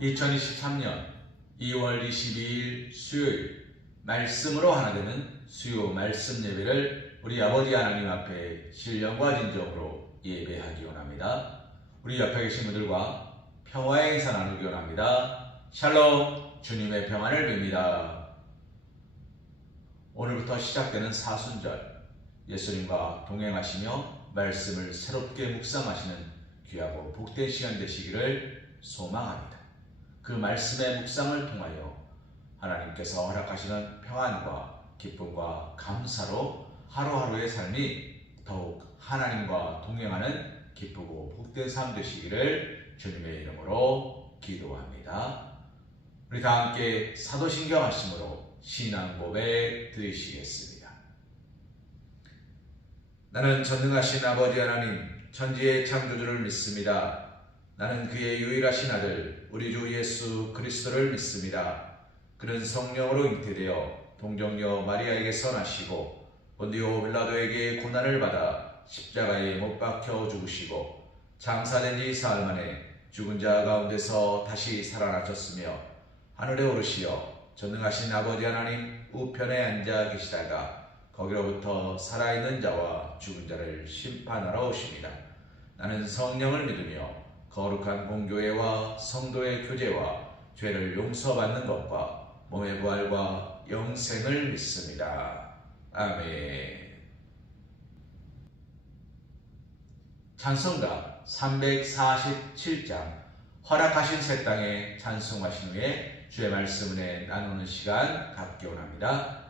2023년 2월 22일 수요일 말씀으로 하나 되는 수요 말씀 예배를 우리 아버지 하나님 앞에 신령과 진정으로 예배하기 원합니다. 우리 옆에 계신 분들과 평화의 인사 나누기 원합니다. 샬롬, 주님의 평안을 빕니다. 오늘부터 시작되는 사순절, 예수님과 동행하시며 말씀을 새롭게 묵상하시는 귀하고 복된 시간 되시기를 소망합니다. 그 말씀의 묵상을 통하여 하나님께서 허락하시는 평안과 기쁨과 감사로 하루하루의 삶이 더욱 하나님과 동행하는 기쁘고 복된 삶 되시기를 주님의 이름으로 기도합니다. 우리 다 함께 사도신경 하심으로 신앙 고백 드리시겠습니다. 나는 전능하신 아버지 하나님, 천지의 창조주를 믿습니다. 나는 그의 유일하신 아들 우리 주 예수 그리스도를 믿습니다. 그는 성령으로 잉태되어 동정녀 마리아에게서 나시고 본디오 빌라도에게 고난을 받아 십자가에 못 박혀 죽으시고 장사된 지 사흘 만에 죽은 자 가운데서 다시 살아나셨으며 하늘에 오르시어 전능하신 아버지 하나님 우편에 앉아 계시다가 거기로부터 살아있는 자와 죽은 자를 심판하러 오십니다. 나는 성령을 믿으며 거룩한 공교회와 성도의 교제와 죄를 용서받는 것과 몸의 부활과 영생을 믿습니다. 아멘. 찬송가 347장 허락하신 새 땅에 찬송하신 후에 주의 말씀을 나누는 시간 갖기 원합니다.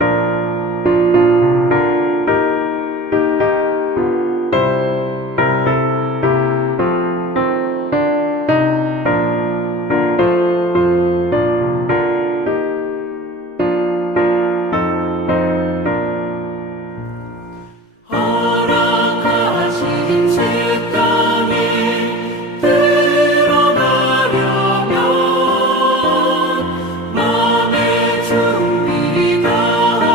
준비가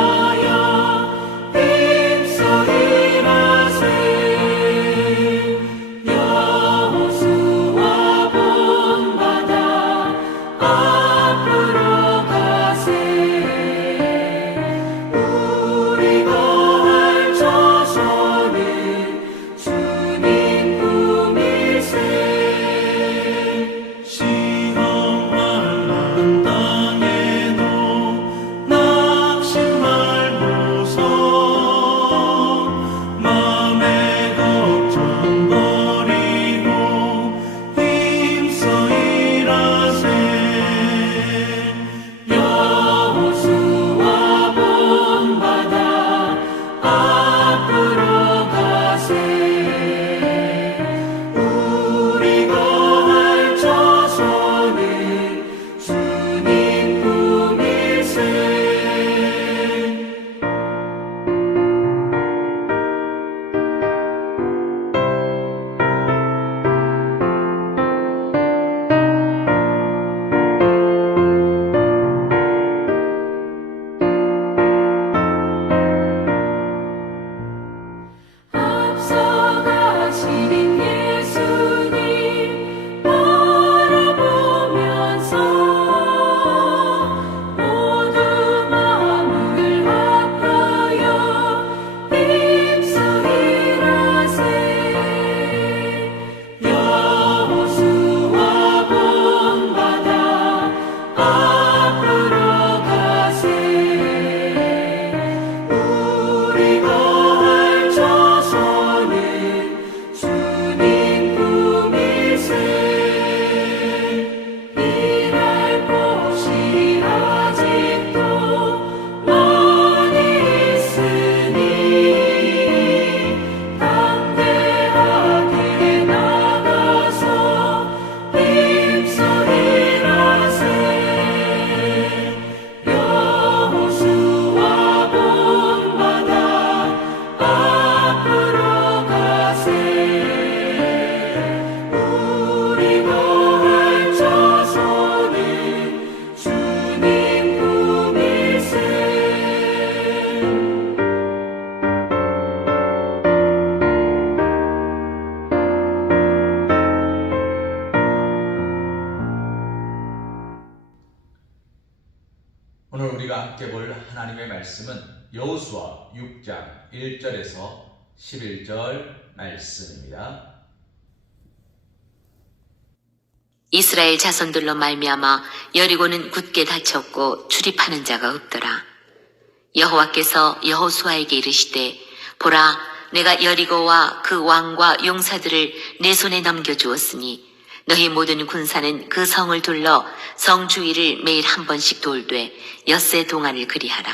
오늘 우리가 함께 볼 하나님의 말씀은 여호수아 6장 1절에서 11절 말씀입니다. 이스라엘 자손들로 말미암아 여리고는 굳게 닫혔고 출입하는 자가 없더라. 여호와께서 여호수아에게 이르시되 보라 내가 여리고와 그 왕과 용사들을 내 손에 넘겨주었으니 너희 모든 군사는 그 성을 둘러 성 주위를 매일 한 번씩 돌되 엿새 동안을 그리하라.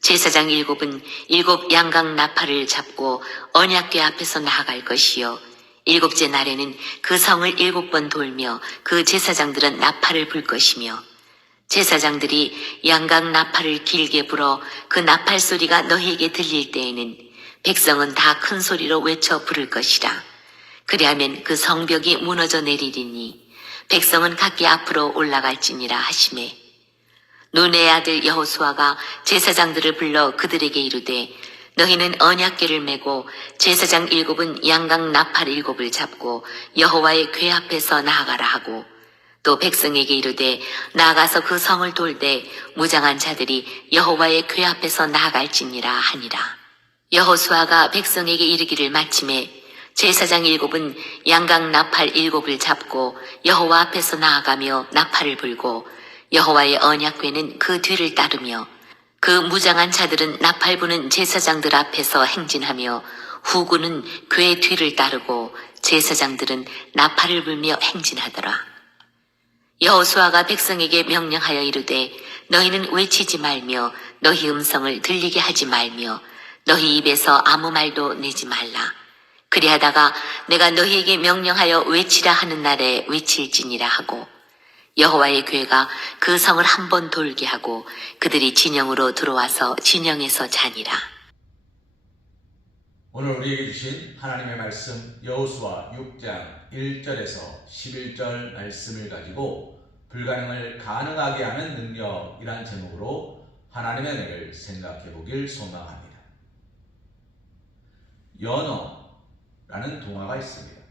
제사장 7은 7 양각 나팔을 잡고 언약궤 앞에서 나아갈 것이요 7째 날에는 그 성을 7번 돌며 그 제사장들은 나팔을 불 것이며 제사장들이 양각 나팔을 길게 불어 그 나팔 소리가 너희에게 들릴 때에는 백성은 다 큰 소리로 외쳐 부를 것이라. 그리하면 그 성벽이 무너져 내리리니 백성은 각기 앞으로 올라갈지니라 하시매 눈의 아들 여호수아가 제사장들을 불러 그들에게 이르되 너희는 언약궤를 메고 제사장 7은 양각 나팔 7을 잡고 여호와의 궤 앞에서 나아가라 하고 또 백성에게 이르되 나아가서 그 성을 돌되 무장한 자들이 여호와의 궤 앞에서 나아갈지니라 하니라. 여호수아가 백성에게 이르기를 마침에 제사장 7은 양각 나팔 7을 잡고 여호와 앞에서 나아가며 나팔을 불고 여호와의 언약궤는 그 뒤를 따르며 그 무장한 자들은 나팔 부는 제사장들 앞에서 행진하며 후군은 궤 뒤를 따르고 제사장들은 나팔을 불며 행진하더라. 여호수아가 백성에게 명령하여 이르되 너희는 외치지 말며 너희 음성을 들리게 하지 말며 너희 입에서 아무 말도 내지 말라. 그리하다가 내가 너희에게 명령하여 외치라 하는 날에 외칠지니라 하고 여호와의 궤가 그 성을 한 번 돌게 하고 그들이 진영으로 들어와서 진영에서 자니라. 오늘 우리에게 주신 하나님의 말씀 여호수아 6장 1절에서 11절 말씀을 가지고 불가능을 가능하게 하는 능력이란 제목으로 하나님의 은혜를 생각해 보길 소망합니다. 연어라는 동화가 있습니다.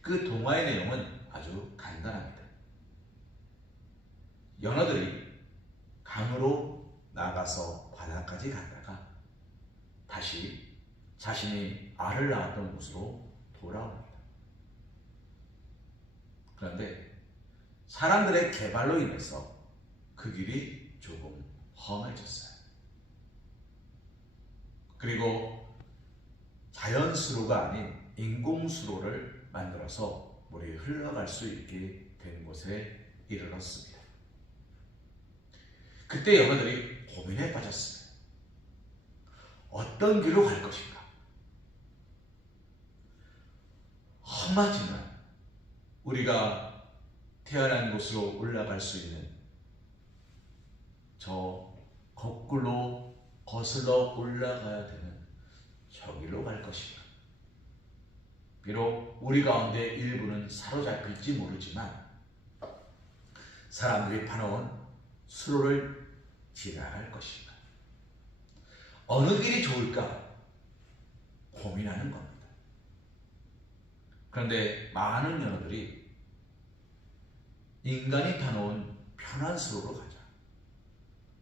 그 동화의 내용은 아주 간단합니다. 연어들이 강으로 나가서 바다까지 갔다가 다시 자신이 알을 낳았던 곳으로 돌아옵니다. 그런데 사람들의 개발로 인해서 그 길이 조금 험해졌어요. 그리고 자연수로가 아닌 인공수로를 만들어서 물이 흘러갈 수 있게 된 곳에 이르렀습니다. 그때 연어들이 고민에 빠졌습니다. 어떤 길로 갈 것인가? 험하지만 우리가 태어난 곳으로 올라갈 수 있는 저 거꾸로 거슬러 올라가야 되는 저 길로 갈 것인가? 비록 우리 가운데 일부는 사로잡힐지 모르지만 사람들이 파놓은 수로를 지나갈 것인가? 어느 길이 좋을까 고민하는 겁니다. 그런데 많은 연어들이 인간이 타놓은 편한 수로로 가자.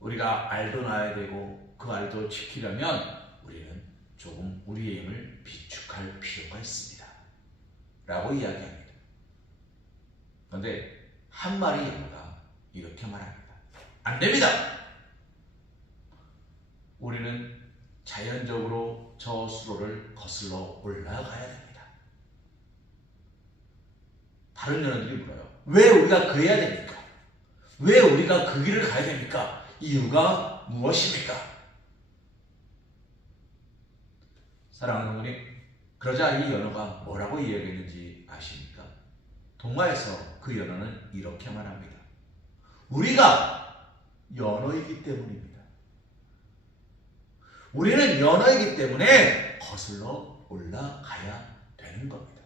우리가 알도 낳아야 되고 그 알도 지키려면 우리는 조금 우리의 힘을 비축할 필요가 있습니다. 라고 이야기합니다. 그런데 한 마리 연어가 이렇게 말합니다. 안 됩니다. 우리는 자연적으로 저 수로를 거슬러 올라가야 됩니다. 다른 연어들이 물어요. 왜 우리가 그래야 됩니까? 왜 우리가 그 길을 가야 됩니까? 이유가 무엇입니까? 사랑하는 어머니, 그러자 이 연어가 뭐라고 이야기했는지 아십니까? 동화에서 그 연어는 이렇게 말합니다. 우리가 연어이기 때문입니다. 우리는 연어이기 때문에 거슬러 올라가야 되는 겁니다.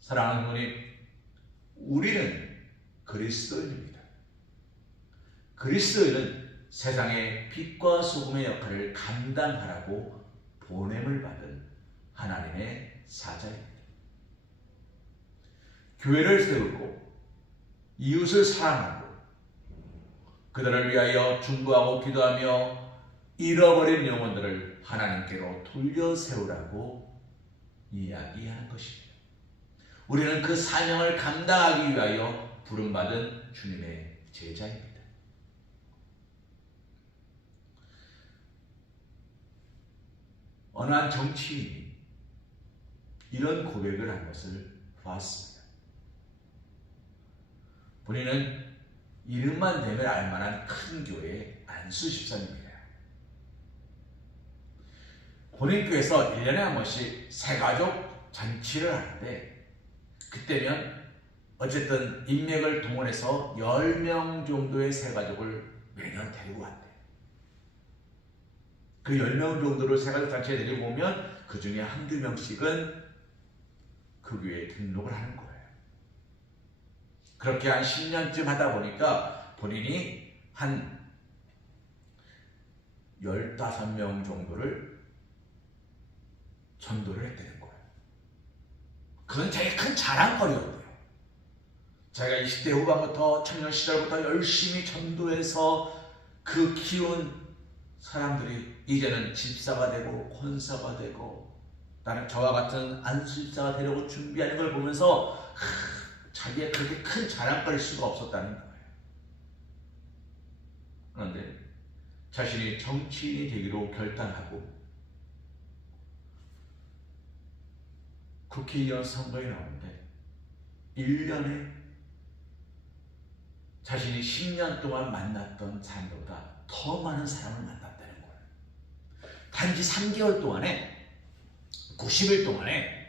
사랑하는 어머니, 우리는 그리스도인입니다. 그리스도인은 세상의 빛과 소금의 역할을 감당하라고 보냄을 받은 하나님의 사자입니다. 교회를 세우고 이웃을 사랑하고 그들을 위하여 중보하고 기도하며 잃어버린 영혼들을 하나님께로 돌려 세우라고 이야기하는 것입니다. 우리는 그 사명을 감당하기 위하여 부름받은 주님의 제자입니다. 어느 한 정치인이 이런 고백을 한 것을 보았습니다. 본인은 이름만 대면 알만한 큰 교회 안수 집사님입니다. 본인 교회에서 1년에 한 번씩 새가족 잔치를 하는데 그때면 어쨌든 인맥을 동원해서 10명 정도의 새가족을 매년 데리고 왔대요. 그 10명 정도를 새가족 잔치에 데리고 오면 그 중에 한두 명씩은 그 교회에 등록을 하는 거예요. 그렇게 한 10년쯤 하다 보니까 본인이 한 15명 정도를 전도를 했다는 거예요. 그건 되게 큰 자랑거리였대요. 자기가 20대 후반부터 청년 시절부터 열심히 전도해서 그 키운 사람들이 이제는 집사가 되고 권사가 되고 나는 저와 같은 안수집사가 되려고 준비하는 걸 보면서 자기가 그렇게 큰 자랑거릴 수가 없었다는 거예요. 그런데 자신이 정치인이 되기로 결단하고 국회의원 선거에 나오는데 1년에 자신이 10년 동안 만났던 사람보다 더 많은 사람을 만났다는 거예요. 단지 3개월 동안에 90일 동안에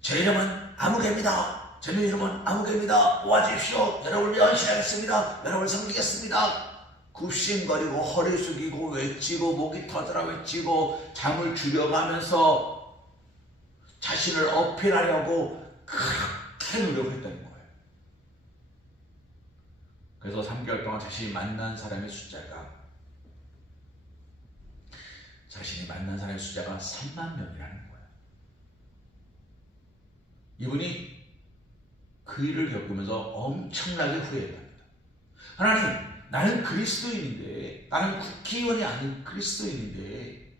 제 이름은 아무개입니다. 제 이름은 아무개입니다. 모아주십시오. 여러분을 연시하겠습니다. 여러분을 섬기겠습니다. 굽신거리고 허리 숙이고 외치고 목이 터져라 외치고 잠을 줄여가면서 자신을 어필하려고 그렇게 노력했다는 거예요. 그래서 3개월 동안 자신이 만난 사람의 숫자가 3만 명이라는 거예요. 이분이 그 일을 겪으면서 엄청나게 후회했답니다. 하나님, 나는 그리스도인인데, 나는 국회의원이 아닌 그리스도인인데,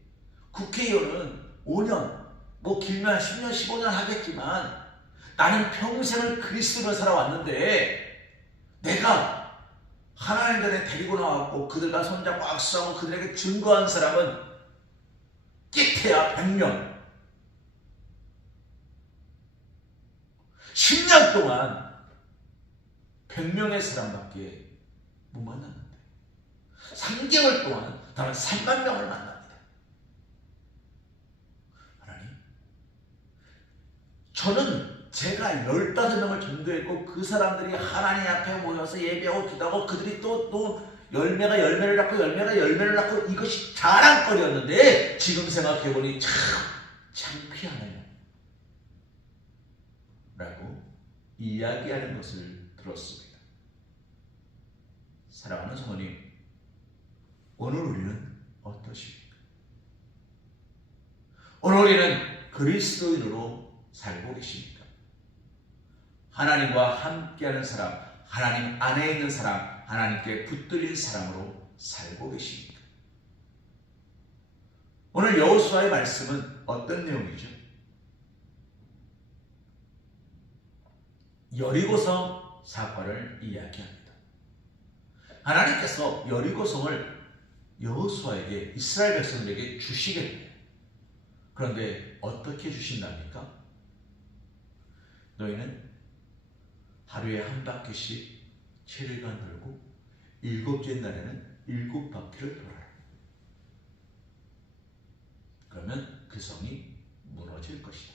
국회의원은 5년, 길면 10년, 15년 하겠지만, 나는 평생을 그리스도로 살아왔는데, 내가 하나님들에 데리고 나왔고, 그들과 손잡고 악수하고 그들에게 증거한 사람은 끼태야 100명. 10년 동안 100명의 사람밖에 못 만났는데 3개월 동안 나는 3만 명을 만납니다. 하나님, 저는 제가 15명을 전도했고 그 사람들이 하나님 앞에 모여서 예배하고 기도하고 그들이 또 열매가 열매를 낳고 열매가 열매를 낳고 이것이 자랑거리였는데 지금 생각해보니 참 창피하네요 라고 이야기하는 것을 들었습니다. 사랑하는 성도님, 오늘 우리는 어떠십니까? 오늘 우리는 그리스도인으로 살고 계십니까? 하나님과 함께하는 사람, 하나님 안에 있는 사람, 하나님께 붙들린 사람으로 살고 계십니까? 오늘 여호수아의 말씀은 어떤 내용이죠? 여리고성 사건을 이야기합니다. 하나님께서 여리고성을 여호수아에게, 이스라엘 백성들에게 주시겠네요. 그런데 어떻게 주신답니까? 너희는 하루에 한 바퀴씩 7일간 돌고 7째 날에는 7바퀴를 돌아라. 그러면 그 성이 무너질 것이다.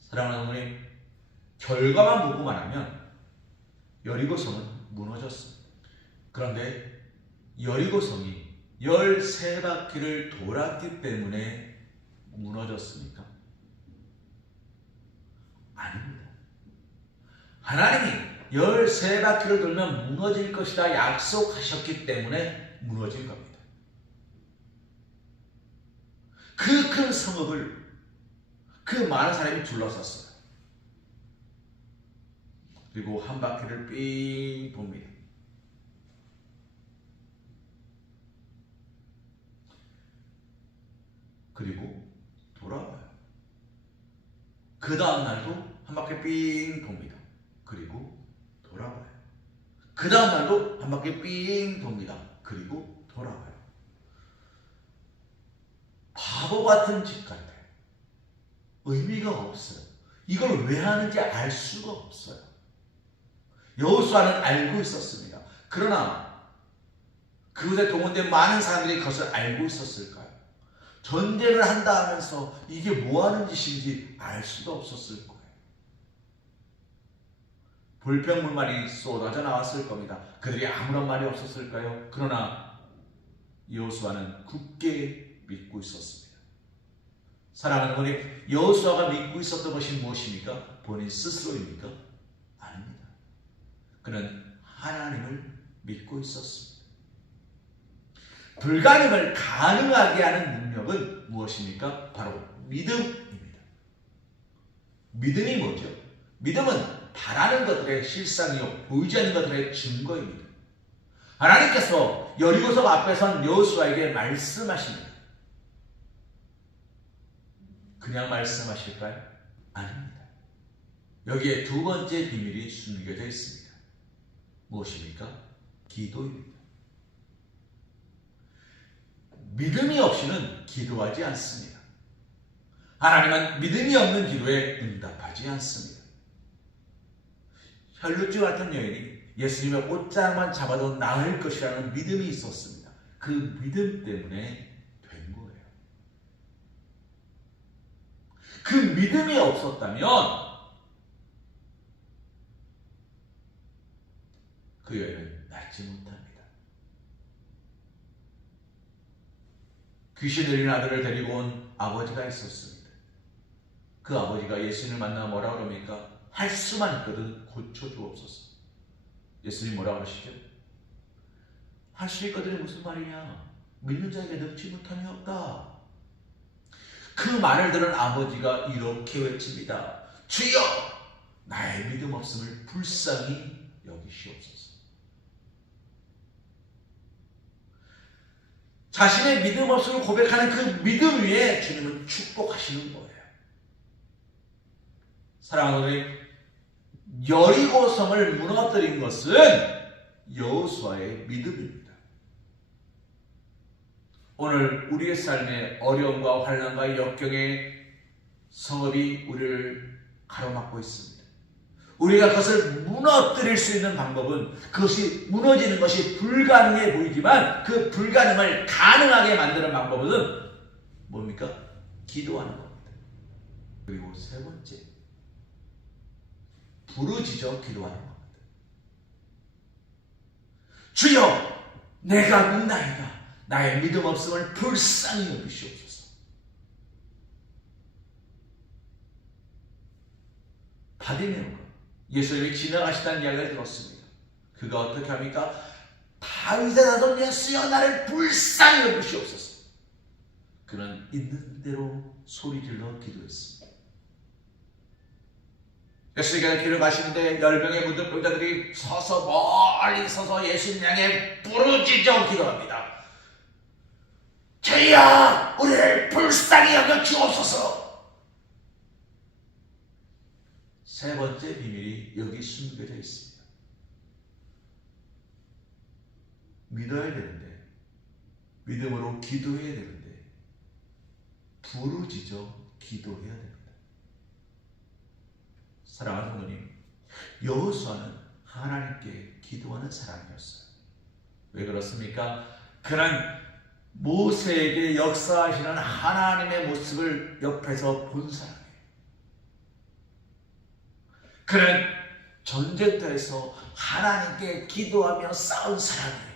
사랑하는 어머님, 결과만 보고 말하면 여리고성은 무너졌습니다. 그런데 여리고성이 13바퀴를 돌았기 때문에 무너졌습니까? 아닙니다. 하나님이 13바퀴를 돌면 무너질 것이다 약속하셨기 때문에 무너질 겁니다. 그 큰 성읍을 그 많은 사람이 둘러쌌어요. 그리고 한 바퀴를 삥 돕니다. 그리고 돌아와요. 그 다음 날도 한 바퀴 삥 돕니다. 그리고 돌아와요. 그 다음 날도 한 바퀴 삥 돕니다. 그리고 돌아와요. 바보 같은 짓 같아요. 의미가 없어요. 이걸 왜 하는지 알 수가 없어요. 여호수아는 알고 있었습니다. 그러나 그곳에 동원된 많은 사람들이 그것을 알고 있었을까요? 전쟁을 한다 하면서 이게 뭐 하는 짓인지 알 수도 없었을 거예요. 불평불만이 쏟아져 나왔을 겁니다. 그들이 아무런 말이 없었을까요? 그러나 여호수아는 굳게 믿고 있었습니다. 사랑하는 어머니, 여호수아가 믿고 있었던 것이 무엇입니까? 본인 스스로입니까? 아닙니다. 그는 하나님을 믿고 있었습니다. 불가능을 가능하게 하는 능력은 무엇입니까? 바로 믿음입니다. 믿음이 뭐죠? 믿음은 바라는 것들의 실상이요 보이지 않는 것들의 증거입니다. 하나님께서 여리고성 앞에 선 여호수아에게 말씀하십니다. 그냥 말씀하실까요? 아닙니다. 여기에 두 번째 비밀이 숨겨져 있습니다. 무엇입니까? 기도입니다. 믿음이 없이는 기도하지 않습니다. 하나님은 믿음이 없는 기도에 응답하지 않습니다. 혈루증 같은 여인이 예수님의 옷장만 잡아도 나을 것이라는 믿음이 있었습니다. 그 믿음 때문에 된 거예요. 그 믿음이 없었다면 그 여인은 낫지 못합니다. 귀신 들린 아들을 데리고 온 아버지가 있었습니다. 그 아버지가 예수님을 만나 뭐라 그럽니까? 할 수만 있거든 고쳐주옵소서. 예수님 뭐라 그러시죠? 할 수 있거든이 무슨 말이냐? 믿는 자에게 능치 못함이 없다. 그 말을 들은 아버지가 이렇게 외칩니다. 주여! 나의 믿음 없음을 불쌍히 여기시옵소서. 자신의 믿음 없음을 고백하는 그 믿음 위에 주님은 축복하시는 거예요. 사랑하는 여리고성을 무너뜨린 것은 여호수아의 믿음입니다. 오늘 우리의 삶의 어려움과 환난과 역경의 성읍이 우리를 가로막고 있습니다. 우리가 그것을 무너뜨릴 수 있는 방법은 그것이 무너지는 것이 불가능해 보이지만 그 불가능을 가능하게 만드는 방법은 뭡니까? 기도하는 겁니다. 그리고 세 번째, 부르짖어 기도하는 겁니다. 주여, 내가 믿나이다. 나의 믿음 없음을 불쌍히 여기시옵소서. 바디메오가 예수님이 지나가시다는 이야기를 들었습니다. 그가 어떻게 합니까? 다윗의 자손 예수여, 나를 불쌍히 여기시옵소서. 그는 있는 대로 소리질러 기도했습니다. 예수님께서 길을 가시는데 10명의 문둥병자들이 서서 멀리 서서 예수님 향해 부르짖어 기도합니다. 주여, 우리를 불쌍히 여겨 주옵소서. 세 번째 비밀이 여기 숨겨져 있습니다. 믿어야 되는데, 믿음으로 기도해야 되는데, 부르짖어 기도해야 됩니다. 사랑하는 성도님, 여호수아는 하나님께 기도하는 사람이었어요. 왜 그렇습니까? 그는 모세에게 역사하시는 하나님의 모습을 옆에서 본 사람이에요. 그는 전쟁터에서 하나님께 기도하며 싸운 사람이에요.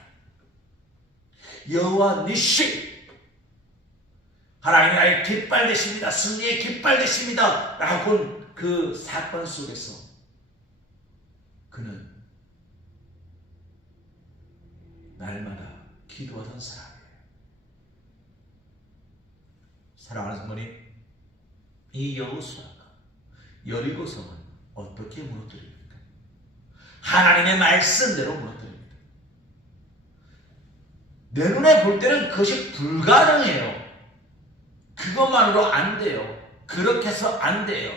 여호와 니시, 하나님 나의 깃발 되십니다. 승리의 깃발 되십니다. 라고 그 사건 속에서 그는 날마다 기도하던 사람이에요. 사랑하는 성도님, 이 여호수아가 여리고성은 어떻게 무너뜨립니까? 하나님의 말씀대로 무너뜨립니다. 내 눈에 볼 때는 그것이 불가능해요. 그것만으로 안 돼요. 그렇게 해서 안 돼요.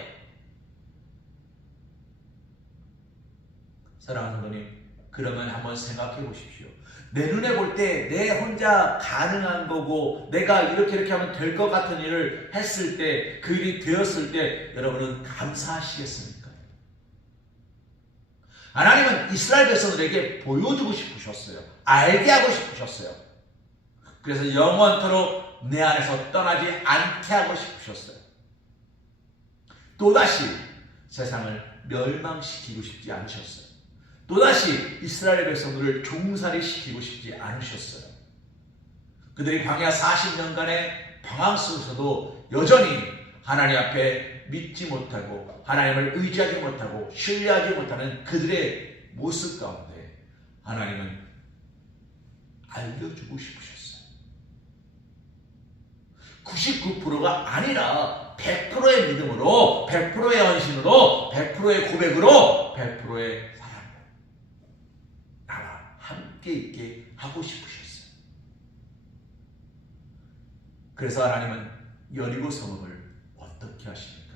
사랑하는 성도님, 그러면 한번 생각해 보십시오. 내 눈에 볼 때 내 혼자 가능한 거고 내가 이렇게 하면 될 것 같은 일을 했을 때, 그 일이 되었을 때 여러분은 감사하시겠습니까? 하나님은 이스라엘 백성들에게 보여주고 싶으셨어요. 알게 하고 싶으셨어요. 그래서 영원토록 내 안에서 떠나지 않게 하고 싶으셨어요. 또다시 세상을 멸망시키고 싶지 않으셨어요. 또다시 이스라엘 백성들을 종살이 시키고 싶지 않으셨어요. 그들이 광야 40년간의 방황 속에서도 여전히 하나님 앞에 믿지 못하고 하나님을 의지하지 못하고 신뢰하지 못하는 그들의 모습 가운데 하나님은 알려주고 싶으셨어요. 99%가 아니라 100%의 믿음으로, 100%의 헌신으로, 100%의 고백으로, 100%의 함께 있게 하고 싶으셨어요. 그래서 하나님은 여리고 성읍을 어떻게 하십니까?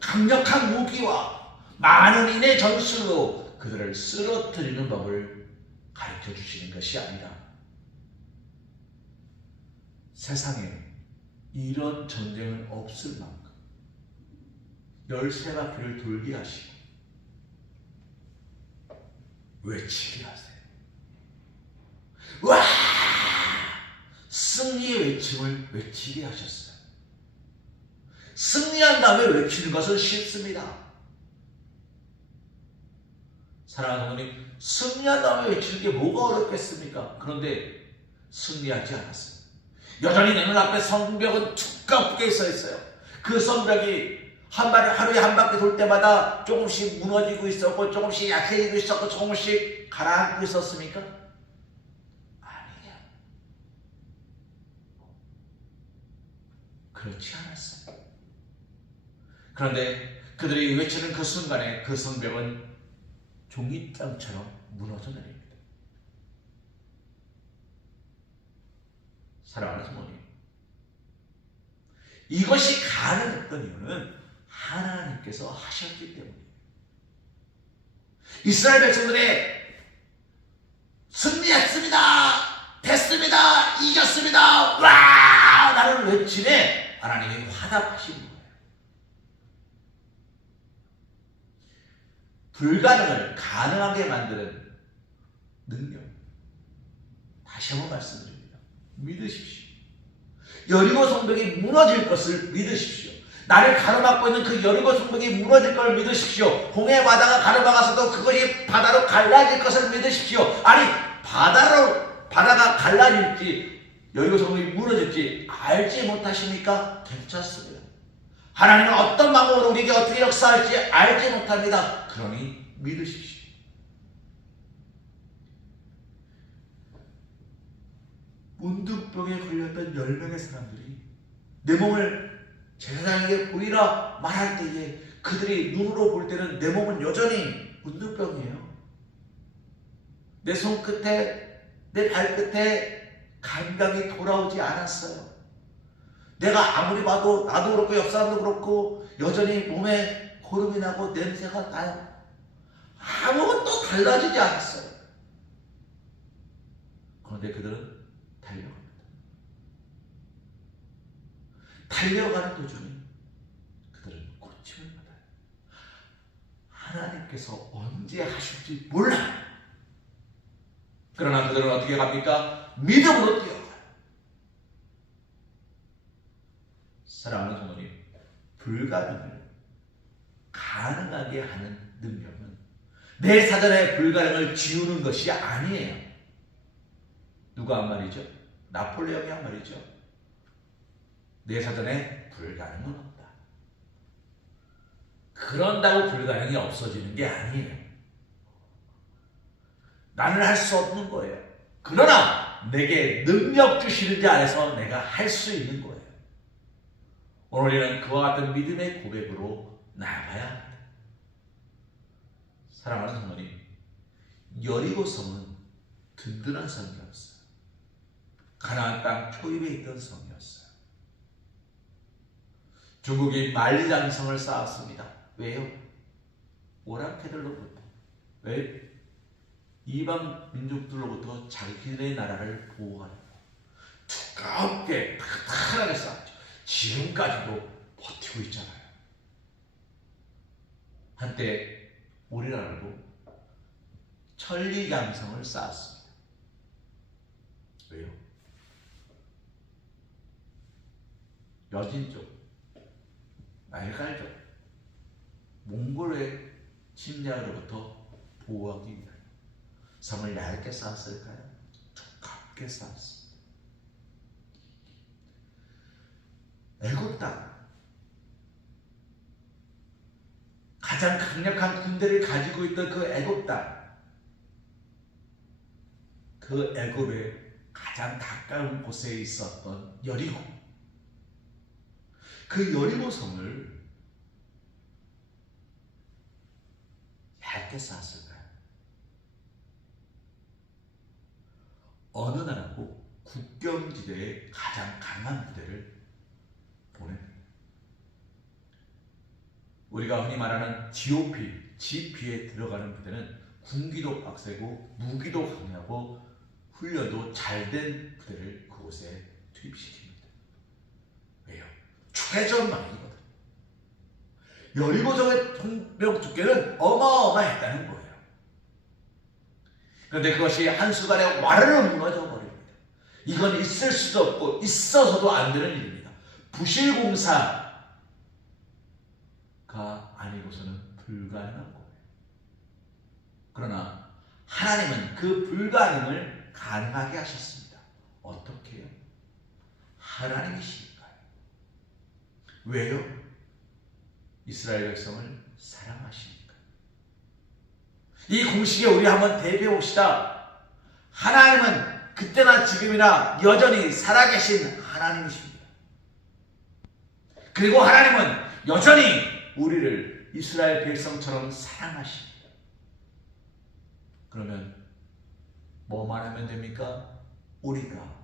강력한 무기와 많은 인의 전술로 그들을 쓰러뜨리는 법을 가르쳐 주시는 것이 아니라 세상에 이런 전쟁은 없을 만큼 13바퀴를 돌게 하시고 외치게 하세요. 와! 승리의 외침을 외치게 하셨어요. 승리한 다음에 외치는 것은 쉽습니다. 사랑하는 성도님, 승리한 다음에 외치는 게 뭐가 어렵겠습니까? 그런데 승리하지 않았어요. 여전히 내 눈앞에 성벽은 두껍게 서 있어요. 그 성벽이 하루에 한 바퀴 돌 때마다 조금씩 무너지고 있었고 조금씩 약해지고 있었고 조금씩 가라앉고 있었습니까? 아니에요. 그렇지 않았어요. 그런데 그들이 외치는 그 순간에 그 성벽은 종이장처럼 무너져 내립니다. 사랑하는 성도님, 이것이 가능했던 이유는 하나님께서 하셨기 때문이에요. 이스라엘 백성들의 승리했습니다, 됐습니다, 이겼습니다, 와! 라는 외침에 하나님이 화답하신 거예요. 불가능을 가능하게 만드는 능력, 다시 한번 말씀드립니다. 믿으십시오. 여리고 성벽이 무너질 것을 믿으십시오. 나를 가로막고 있는 그 여리고 성벽이 무너질 걸 믿으십시오. 홍해 바다가 가로막아서도 그것이 바다로 갈라질 것을 믿으십시오. 아니, 바다가 갈라질지 여리고 성벽이 무너질지 알지 못하십니까? 괜찮습니다. 하나님은 어떤 방법으로 우리에게 어떻게 역사할지 알지 못합니다. 그러니 믿으십시오. 문둥병에 걸렸던 10명의 사람들이 내 몸을 제사장에게 보이라 말할 때에 그들이 눈으로 볼 때는 내 몸은 여전히 문둥병이에요. 내 손끝에, 내 발끝에 감각이 돌아오지 않았어요. 내가 아무리 봐도 나도 그렇고 옆 사람도 그렇고 여전히 몸에 고름이 나고 냄새가 나요. 아무것도 달라지지 않았어요. 그런데 그들은 달려갑니다. 달려가는 도중에 그들은 고침을 받아요. 하나님께서 언제 하실지 몰라요. 그러나 그들은 어떻게 갑니까? 믿음으로 뛰어가요. 사랑하는 성도님, 불가능을 가능하게 하는 능력은 내 사전에 불가능을 지우는 것이 아니에요. 누가 한 말이죠? 나폴레옹이 한 말이죠. 내 사전에 불가능은 없다. 그런다고 불가능이 없어지는 게 아니에요. 나는 할 수 없는 거예요. 그러나 내게 능력 주시는 자 안에서 내가 할 수 있는 거예요. 오늘 우리는 그와 같은 믿음의 고백으로 나아가야 합니다. 사랑하는 성도님, 여리고 성은 든든한 성이었어요. 가나안 땅 초입에 있던 성이었어요. 중국이 만리장성을 쌓았습니다. 왜요? 오랑캐들로부터, 왜? 이방 민족들로부터 자기들의 나라를 보호하려고 두껍게 탄탄하게 쌓았죠. 지금까지도 버티고 있잖아요. 한때 우리나라도 천리장성을 쌓았습니다. 왜요? 여진족, 말갈족, 몽골의 침략으로부터 보호하기 위하여 성을 얇게 쌓았을까요? 두껍게 쌓았습니다. 애굽 땅, 가장 강력한 군대를 가지고 있던 그 애굽 땅, 그 애굽의 가장 가까운 곳에 있었던 여리고, 그 여리고 성을 얇게 쌓았을까요? 어느 나라고 국경지대에 가장 강한 부대를 보냅니다. 우리가 흔히 말하는 GOP에 들어가는 부대는 군기도 빡세고 무기도 강하고 훈련도 잘 된 부대를 그곳에 투입시킵니다. 왜요? 최전방이거든. 여리고성의 통병 두께는 어마어마했다는 거예요. 그런데 그것이 한순간에 와르르 무너져 버립니다. 이건 있을 수도 없고 있어서도 안 되는 일입니다. 부실공사가 아니고서는 불가능한 거예요. 그러나 하나님은 그 불가능을 가능하게 하셨습니다. 어떻게 해요? 하나님이시니까요. 왜요? 이스라엘 백성을 사랑하시니까. 이 공식에 우리 한번 대비해 봅시다. 하나님은 그때나 지금이나 여전히 살아계신 하나님이십니다. 그리고 하나님은 여전히 우리를 이스라엘 백성처럼 사랑하십니다. 그러면 뭐만 하면 됩니까? 우리가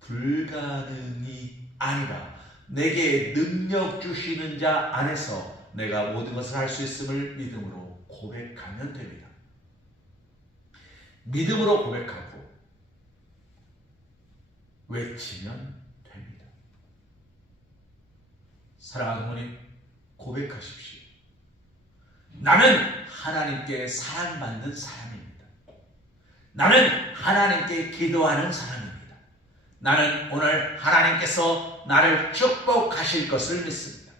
불가능이 아니라 내게 능력 주시는 자 안에서 내가 모든 것을 할 수 있음을 믿음으로 고백하면 됩니다. 믿음으로 고백하고 외치면 됩니다. 사랑하는 어머님, 고백하십시오. 나는 하나님께 사랑받는 사람입니다. 나는 하나님께 기도하는 사람입니다. 나는 오늘 하나님께서 나를 축복하실 것을 믿습니다.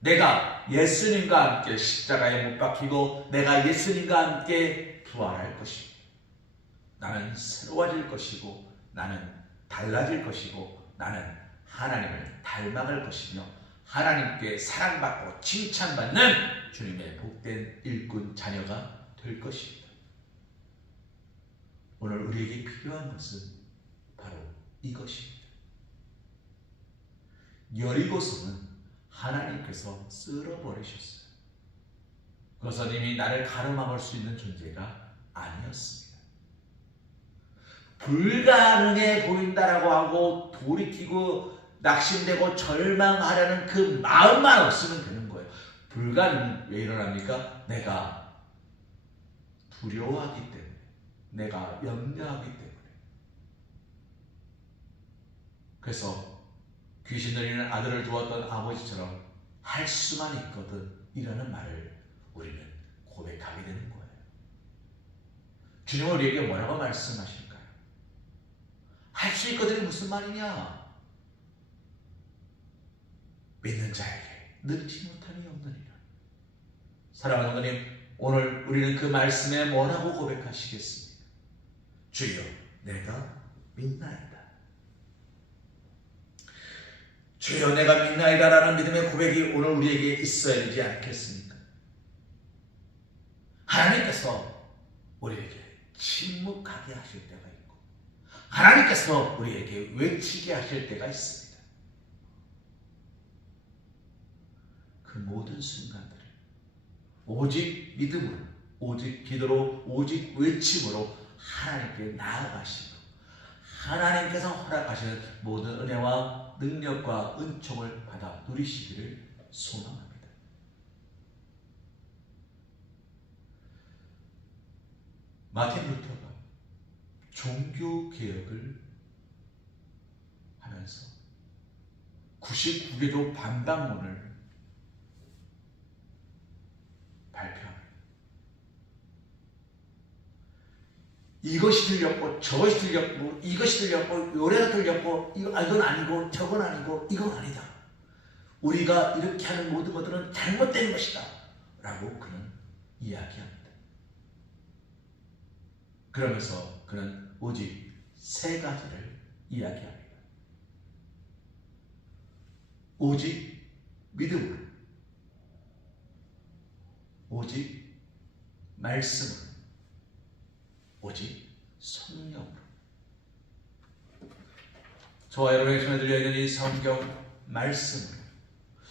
내가 예수님과 함께 십자가에 못 박히고 내가 예수님과 함께 부활할 것입니다. 나는 새로워질 것이고 나는 달라질 것이고 나는 하나님을 닮아갈 것이며 하나님께 사랑받고 칭찬받는 주님의 복된 일꾼 자녀가 될 것입니다. 오늘 우리에게 필요한 것은 바로 이것입니다. 여리고성은 하나님께서 쓸어버리셨어요. 그것은 이미 나를 가로막을 수 있는 존재가 아니었습니다. 불가능해 보인다라고 하고 돌이키고 낙심되고 절망하려는 그 마음만 없으면 되는 거예요. 불가능은 왜 일어납니까? 내가 두려워하기 때문에, 내가 염려하기 때문에. 그래서 귀신 들리는 아들을 두었던 아버지처럼 할 수만 있거든 이라는 말을 우리는 고백하게 되는 거예요. 주님은 우리에게 뭐라고 말씀하실까요? 할 수 있거든이 무슨 말이냐? 믿는 자에게 능치 못함이 없느니라. 사랑하는 하나님, 오늘 우리는 그 말씀에 뭐라고 고백하시겠습니까? 주여, 내가 믿나이다. 주여, 내가 믿나이다 라는 믿음의 고백이 오늘 우리에게 있어야 되지 않겠습니까? 하나님께서 우리에게 침묵하게 하실 때가 있고 하나님께서 우리에게 외치게 하실 때가 있습니다. 그 모든 순간들을 오직 믿음으로, 오직 기도로, 오직 외침으로 하나님께 나아가시고 하나님께서 허락하시는 모든 은혜와 능력과 은총을 받아 누리시기를 소망합니다. 마틴 루터가 종교개혁을 하면서 99개조 반박문을 발표합니다. 이것이 틀렸고 저것이 틀렸고 이것이 틀렸고 요래가 틀렸고 이건 아니고 저건 아니고 이건 아니다. 우리가 이렇게 하는 모든 것들은 잘못된 것이다 라고 그는 이야기합니다. 그러면서 그는 오직 세 가지를 이야기합니다. 오직 믿음으로, 오직 말씀으로, 오직 성령으로. 저와 여러분의 손에 들려있는 이 성경 말씀으로,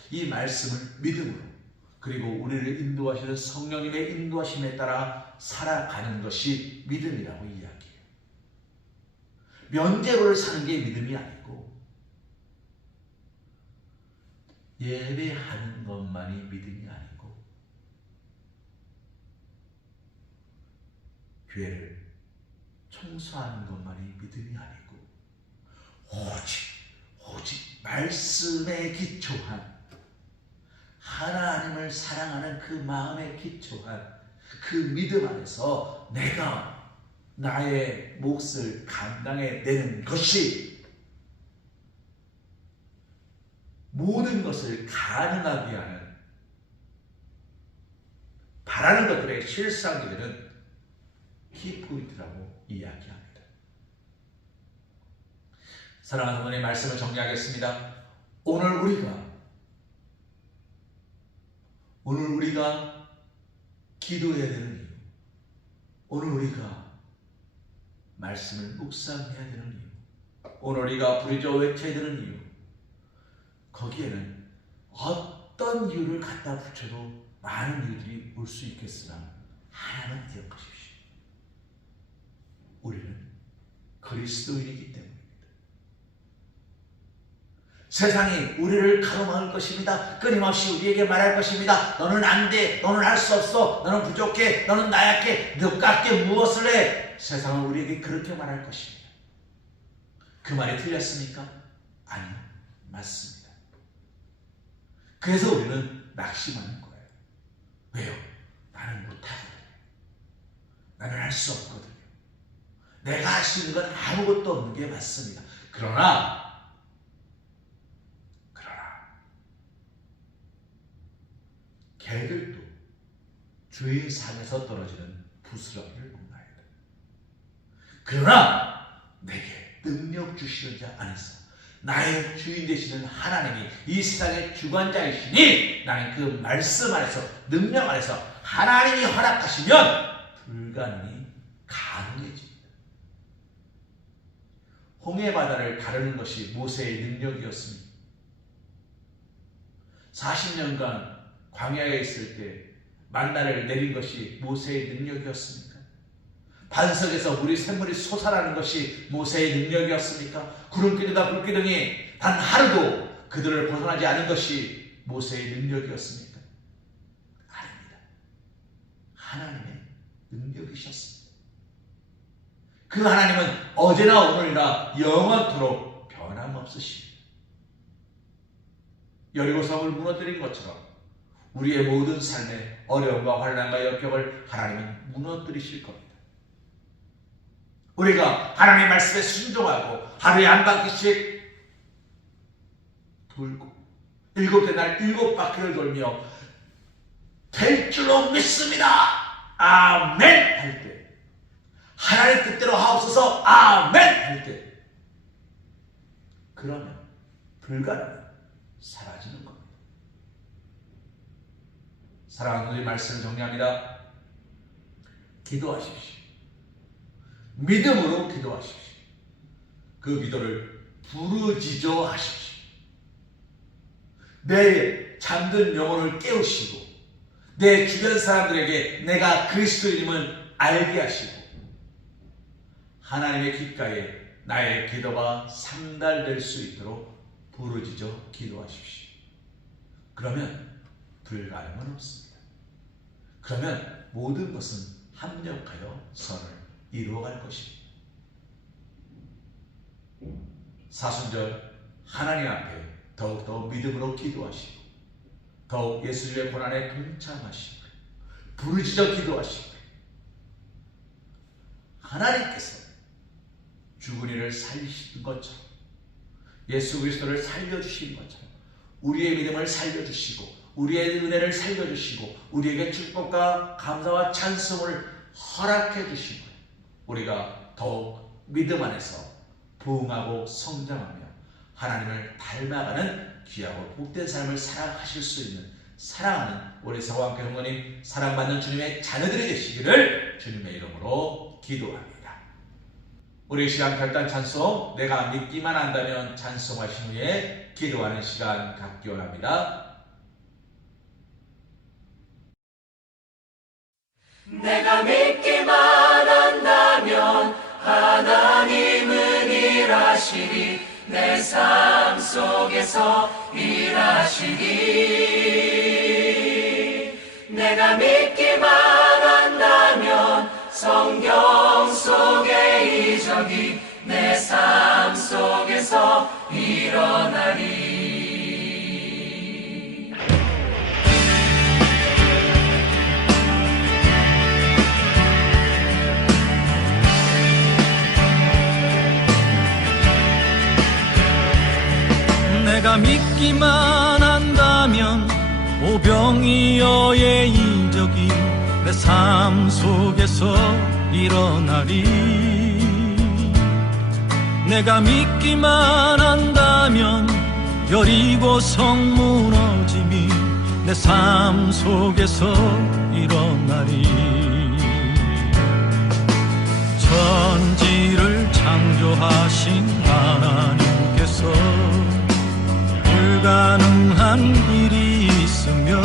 이 말씀을 믿음으로, 그리고 우리를 인도하시는 성령님의 인도하심에 따라 살아가는 것이 믿음이라고 이야기해요. 면제로를 사는 게 믿음이 아니고 예배하는 것만이 믿음이 아니고 교회를 청소하는 것만이 믿음이 아니고 오직 말씀에 기초한 하나님을 사랑하는 그 마음에 기초한 그 믿음 안에서 내가 나의 몫을 감당해내는 것이 모든 것을 가능하게 하는 바라는 것들의 실상이 되는 키포인트라고 이야기합니다. 사랑하는 어머니의 말씀을 정리하겠습니다. 오늘 우리가 기도해야 되는 이유, 오늘 우리가 말씀을 묵상해야 되는 이유, 오늘 우리가 부르짖어 외쳐야 되는 이유, 거기에는 어떤 이유를 갖다 붙여도 많은 이유들이 올 수 있겠으나 하나는 기억하십시오. 우리는 그리스도인이기 때문입니다. 세상이 우리를 가로막을 것입니다. 끊임없이 우리에게 말할 것입니다. 너는 안 돼. 너는 할 수 없어. 너는 부족해. 너는 나약해. 너깝게 무엇을 해? 세상은 우리에게 그렇게 말할 것입니다. 그 말이 틀렸습니까? 아니요. 맞습니다. 그래서 우리는 낙심하는 거예요. 왜요? 나는 못하거든요. 나는 할 수 없거든요. 내가 할 수 있는 건 아무것도 없는 게 맞습니다. 그러나 개들도 주의 상에서 떨어지는 부스러기를 먹나이다. 그러나 내게 능력 주시는 자 안에서 나의 주인 되시는 하나님이 이 세상의 주관자이시니 나는 그 말씀 안에서, 능력 안에서 하나님이 허락하시면 불가능이 가능해집니다. 홍해 바다를 가르는 것이 모세의 능력이었습니다. 40년간 광야에 있을 때 만나를 내린 것이 모세의 능력이었습니까? 반석에서 샘물이 솟아나는 것이 모세의 능력이었습니까? 구름기둥과 불기둥이 단 하루도 그들을 벗어나지 않은 것이 모세의 능력이었습니까? 아닙니다. 하나님의 능력이셨습니다. 그 하나님은 어제나 오늘이나 영원토록 변함없으십니다. 여리고성을 무너뜨린 것처럼 우리의 모든 삶의 어려움과 환난과 역경을 하나님이 무너뜨리실 겁니다. 우리가 하나님의 말씀에 순종하고 하루에 한 바퀴씩 돌고 7째 날 7바퀴를 돌며 될 줄로 믿습니다. 아멘 할 때, 하나님 뜻대로 하옵소서 아멘 할 때, 그러면 불가능은 사라지는 겁니다. 사랑하는 우리 말씀을 정리합니다. 기도하십시오. 믿음으로 기도하십시오. 그 기도를 부르짖어 하십시오. 내 잠든 영혼을 깨우시고 내 주변 사람들에게 내가 그리스도인임을 알게 하시고 하나님의 귓가에 나의 기도가 상달될 수 있도록 부르짖어 기도하십시오. 그러면 불가능은 없습니다. 그러면 모든 것은 합력하여 선을 이루어갈 것입니다. 사순절 하나님 앞에 더욱더 믿음으로 기도하시고 더욱 예수님의 고난에 동참하시고 부르짖어 기도하시고 하나님께서 죽은 이를 살리신 것처럼 예수 그리스도를 살려주신 것처럼 우리의 믿음을 살려주시고 우리의 은혜를 살려주시고 우리에게 축복과 감사와 찬송을 허락해 주시고 우리가 더욱 믿음 안에서 부흥하고 성장하며 하나님을 닮아가는 귀하고 복된 삶을 살아가실 수 있는 사랑하는 우리 서광교 성도님 사랑받는 주님의 자녀들이 되시기를 주님의 이름으로 기도합니다. 우리 시간 결단 찬송 내가 믿기만 한다면 찬송하신 후에 기도하는 시간 갖기 원합니다. 내가 믿기만 한다면 하나님은 일하시리 내 삶 속에서 일하시리 내가 믿기만 한다면 성경 속의 이적이 내 삶 속에서 일어나리 내가 믿기만 한다면 오병이어의 이적이 내 삶 속에서 일어나리 내가 믿기만 한다면 여리고 성 무너짐이 내 삶 속에서 일어나리 천지를 창조하신 하나님께서 불가능한 일이 있으며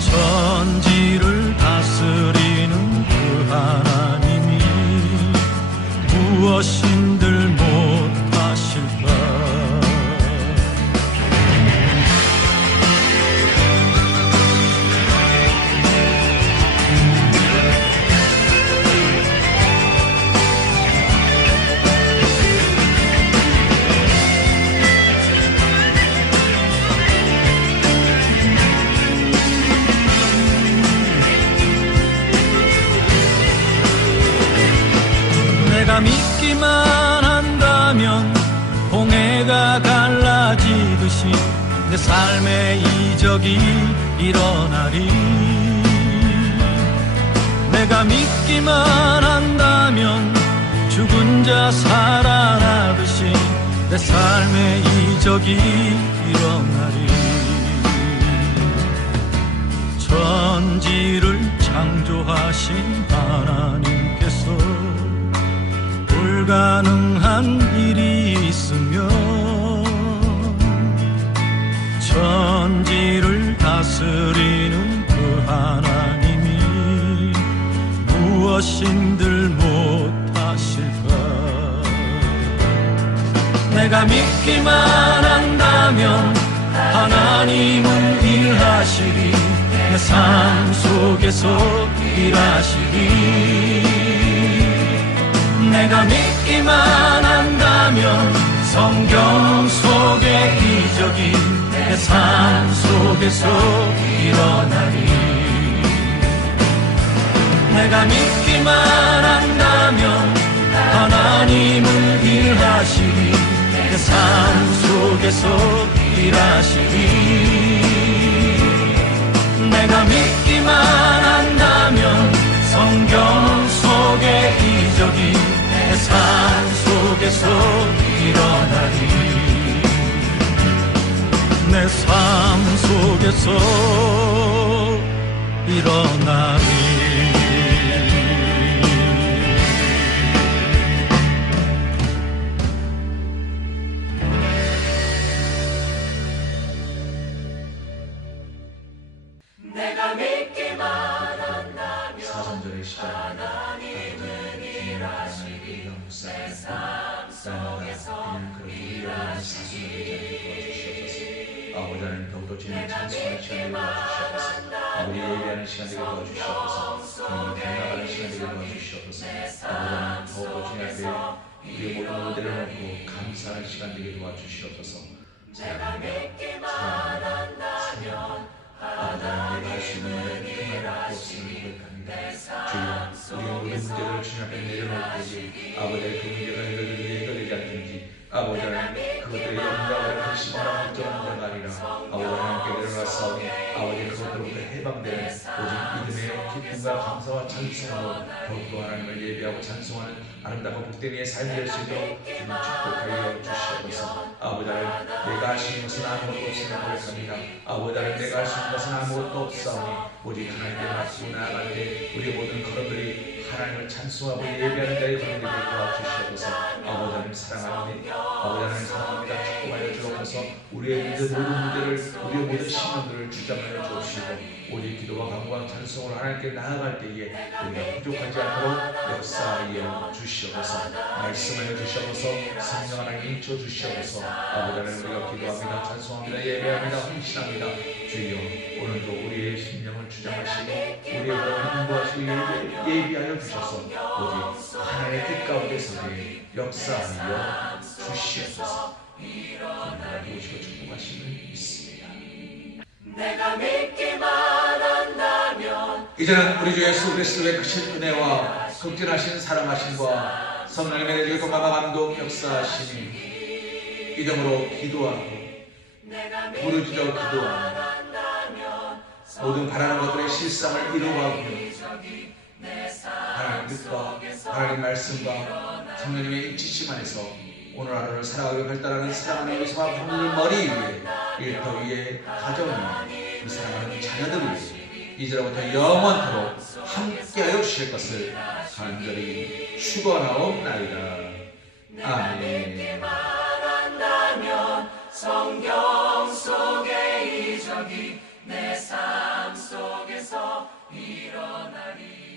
천지를 다스리는 그 하나님이 무엇인들 못하실까 내가 믿기만 한다면 홍해가 갈라지듯이 내 삶의 이적이 일어나리 내가 믿기만 한다면 죽은 자 살아나듯이 내 삶의 이적이 일어나리 천지를 창조하신 하나님께서 불가능한 일이 있으며 천지를 다스리는 그 하나님이 무엇인들 못하실까 내가 믿기만 한다면 하나님은 일하시리 내 삶 속에서 일하시리 내가 믿기만 한다면 성경 속의 이적이 내 삶 속에서 일어나리 내가 믿기만 한다면 하나님은 일하시리 내 삶 속에서 일하시리 내가 믿기만 한다면 성경 속의 이적이 내 삶 속에서 일어나리 내 삶 속에서 일어나리 믿기만 한다면 사선절의 시작입니다. 하나님은 일하시기 내 삶 속에서 그냥 그런 우리를 사순을 되지 도와주시옵소서. 아버지 하나님 더욱더 주님을 찬송하는 시간 되게 도와주시옵소서. 아버지 예배하는 시간 되게 도와주시옵소서. 주님을 닮아가는 시간 되게 도와주시옵소서. 아버지 하나님 더욱더 주님 앞에 우리의 모든 것을 내려놓고 감사하는 시간 되게 도와주시옵소서. 내가 믿기만 한다면 아버지 하나님 내가 할 수 있는 말은 그 말을 갖고 없음을 고백합니다. 주여 우리의 모든 문제를 주님 앞에 내려놓을 때에 아버지의 그 문제가 해결되지 않든지 아버지 하나님 그것들의 영광을 근심하라 걱정하는 자가 아니라 아버지 하나님께 내려놨사오니 아버지 그것들로부터 해방되는 오직 믿음의 기쁨과 감사와 찬송으로 더욱더 하나님을 예배하고 찬송하는 아름답고 복된 이의 삶이 될 수 있도록 주님 축복하여 주시옵소서. 아버지 하나님 내가 할 수 있는 것은 아무것도 없음을 고백합니다. 아버지 하나님 내가 할 수 있는 것은 아무것도 없사오니 오직 하나님께 맡기고 나아갈 때 우리의 모든 걸음들이 하나님을 찬송하고 예배하는 자의 걸음들이 도와주시옵소서. 아버지 하나님 사랑합니다. 아버지 하나님 사랑합니다. 축복하여 주옵소서. 우리의 모든 문제를 우리의 모든 신앙들을 주장하여 주옵시고 오직 기도와 간구와 찬송으로 하나님께 나아갈 때에 우리가 부족하지 않도록 역사하여 주시옵소서. 말씀하여 주시옵소서. 성령 하나님 인쳐 주시옵소서. 아버지 하나님 우리가 기도합니다. 찬송합니다. 예배합니다. 헌신합니다. 주여 오늘도 우리의 심령을 주장하시고 우리의 마음을 인도하시고 예비하여 주셔서 오직 하나님의 뜻 가운데서 역사하여 주시옵소서. 주님을 도우시고 축복하심을 믿습니다. 내가 믿기만 한다면 이제는 우리 주 예수 그리스도의 크신 은혜와 극진하신 사랑하심과 성령님의 내주의 공감과 감동 역사하심이 이름으로 기도하고 부르짖어 기도하고 모든 바라는 것들의 실상을 이루어가며 하나님 뜻과 하나님 말씀과 성령님의 인치심 안에서 오늘 하루를 살아가며 발달하는 사랑하는 의사와 부모님 머리 위에 일터 위에 가정 위에 그 사랑하는 자녀들 위에 이제로부터 영원토록 함께하여 주실 것을 간절히 축원하옵나이다. 아멘. 한다면 성경 속의 이적이 내 삶 속에서 일어나리.